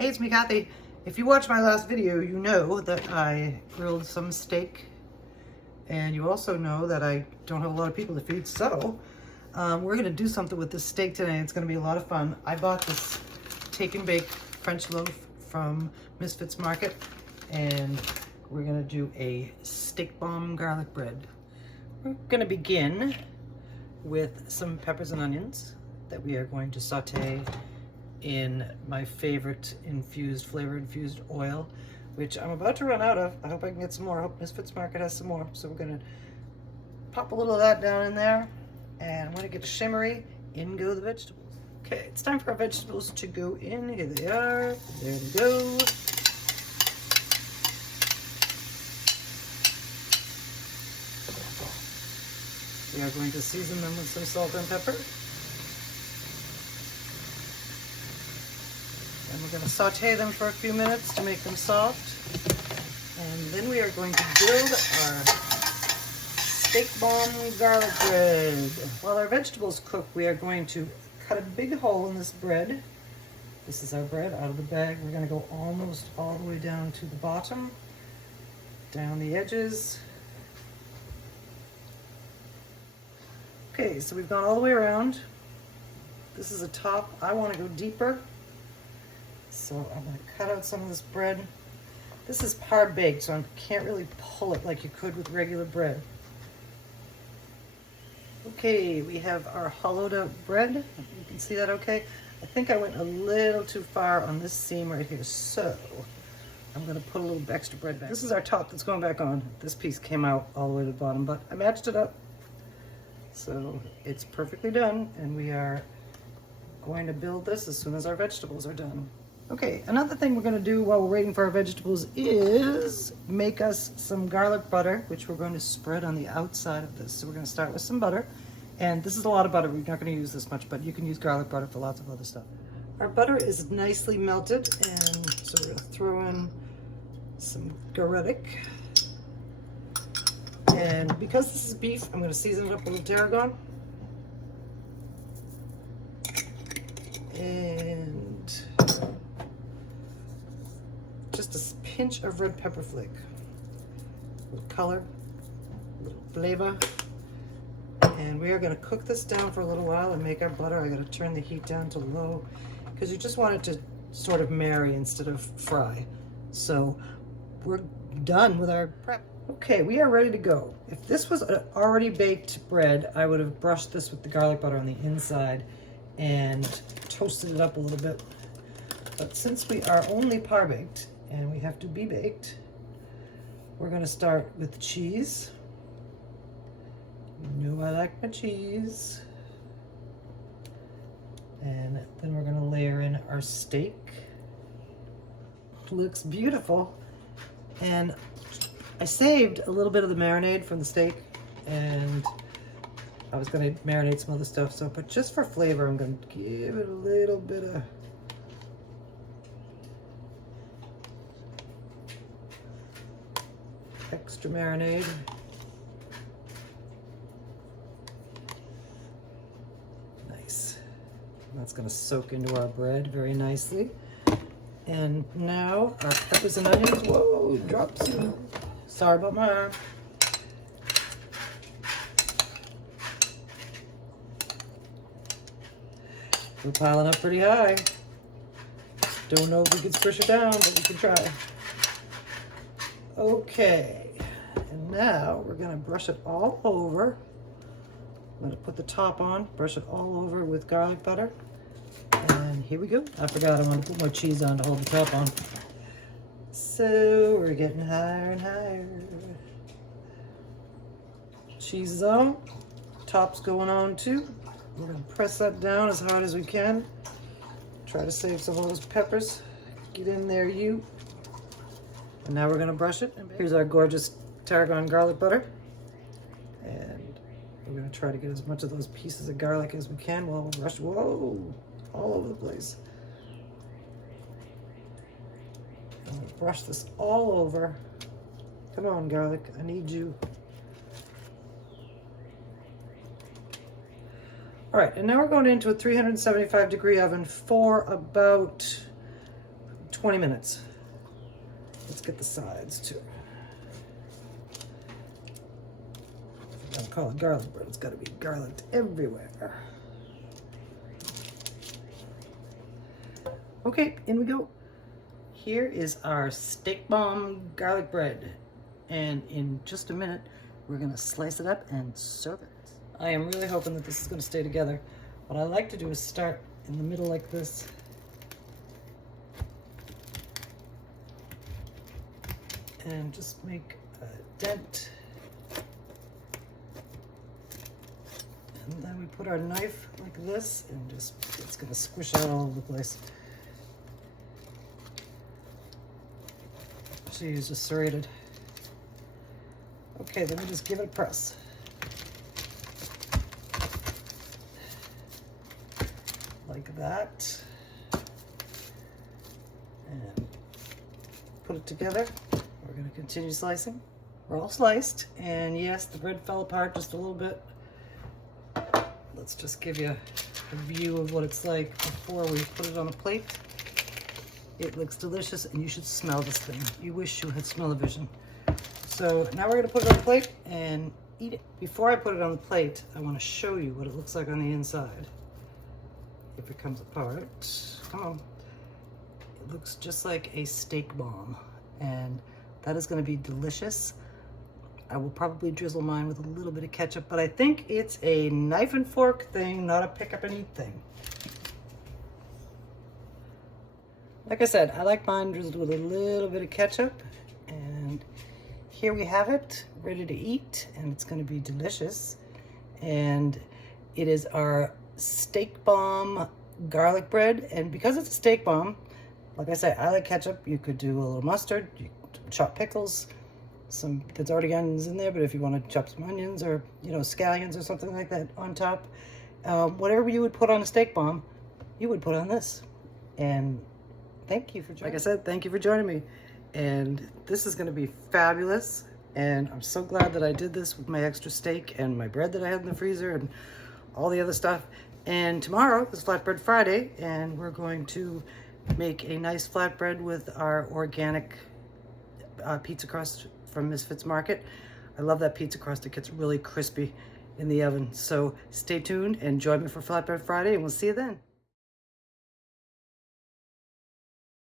Hey, it's me, Kathy. If you watched my last video, you know that I grilled some steak, and you also know that I don't have a lot of people to feed, so we're gonna do something with this steak today. It's gonna be a lot of fun. I bought this take and bake French loaf from Misfits Market, and we're gonna do a steak bomb garlic bread. We're gonna begin with some peppers and onions that we are going to saute in my favorite flavor infused oil, which I'm about to run out of. I hope I can get some more. I hope Misfits Market has some more. So we're gonna pop a little of that down in there, and when it gets shimmery, in go the vegetables. Okay, it's time for our vegetables to go in. Here they are. There they go. We are going to season them with some salt and pepper. And we're going to saute them for a few minutes to make them soft. And then we are going to build our steak bomb garlic bread. While our vegetables cook, we are going to cut a big hole in this bread. This is our bread out of the bag. We're going to go almost all the way down to the bottom, down the edges. Okay, so we've gone all the way around. This is a top. I want to go deeper. So I'm going to cut out some of this bread. This is par baked, so I can't really pull it like you could with regular bread. Okay, we have our hollowed out bread. You can see that okay? I think I went a little too far on this seam right here, so I'm going to put a little extra bread back. This is our top that's going back on. This piece came out all the way to the bottom, but I matched it up. So it's perfectly done, and we are going to build this as soon as our vegetables are done. Okay, another thing we're going to do while we're waiting for our vegetables is make us some garlic butter, which we're going to spread on the outside of this. So we're going to start with some butter, and this is a lot of butter. We're not going to use this much, but you can use garlic butter for lots of other stuff. Our butter is nicely melted, and so we're going to throw in some garlic. And because this is beef, I'm going to season it up with a little tarragon. And just a pinch of red pepper flake. A little color, a little flavor. And we are going to cook this down for a little while and make our butter. I got to turn the heat down to low because you just want it to sort of marry instead of fry. So we're done with our prep. Okay, we are ready to go. If this was an already baked bread, I would have brushed this with the garlic butter on the inside and toasted it up a little bit. But since we are only par baked and we have to be baked, we're going to start with the cheese. You know I like my cheese. And then we're going to layer in our steak. Looks beautiful. And I saved a little bit of the marinade from the steak, and I was going to marinate some other stuff, but just for flavor, I'm going to give it a little bit of extra marinade. Nice. That's going to soak into our bread very nicely. And now our peppers and onions. Whoa, drop some. Sorry about my arm. We're piling up pretty high. Don't know if we can push it down, but we can try. Okay, and now we're gonna brush it all over. I'm gonna put the top on, brush it all over with garlic butter. And here we go. I forgot I want to put more cheese on to hold the top on. So we're getting higher and higher. Cheese is on. Top's going on too. We're going to press that down as hard as we can. Try to save some of those peppers. Get in there, you. And now we're going to brush it. Here's our gorgeous tarragon garlic butter. And we're going to try to get as much of those pieces of garlic as we can while we brush. Whoa! All over the place. I'm going to brush this all over. Come on, garlic. I need you. All right, and now we're going into a 375-degree oven for about 20 minutes. Let's get the sides too. I don't call it garlic bread, it's gotta be garlicked everywhere. Okay, in we go. Here is our steak bomb garlic bread. And in just a minute, we're gonna slice it up and serve it. I am really hoping that this is gonna stay together. What I like to do is start in the middle like this. And just make a dent. And then we put our knife like this and just, it's gonna squish out all over the place. She's just serrated. Okay, then we just give it a press. Like that. And put it together. We're going to continue slicing. We're all sliced, and yes, the bread fell apart just a little bit. Let's just give you a view of what it's like before we put it on a plate. It looks delicious, and you should smell this thing. You wish you had smell-o-vision. So now we're going to put it on a plate and eat it. Before I put it on the plate, I want to show you what it looks like on the inside. If it comes apart, come on. It looks just like a steak bomb, and that is going to be delicious. I will probably drizzle mine with a little bit of ketchup, but I think it's a knife and fork thing, not a pick up and eat thing. Like I said, I like mine drizzled with a little bit of ketchup, and here we have it, ready to eat, and it's going to be delicious. And it is our steak bomb garlic bread, and because it's a steak bomb, like I said, I like ketchup. You could do a little mustard, you could chop pickles, there's already onions in there, but if you want to chop some onions or, you know, scallions or something like that on top, whatever you would put on a steak bomb, you would put on this. And thank you for joining. Like I said, thank you for joining me. And this is going to be fabulous. And I'm so glad that I did this with my extra steak and my bread that I had in the freezer and all the other stuff. And tomorrow is Flatbread Friday, and we're going to make a nice flatbread with our organic pizza crust from Misfits Market. I love that pizza crust. It gets really crispy in the oven. So stay tuned and join me for Flatbread Friday, and we'll see you then.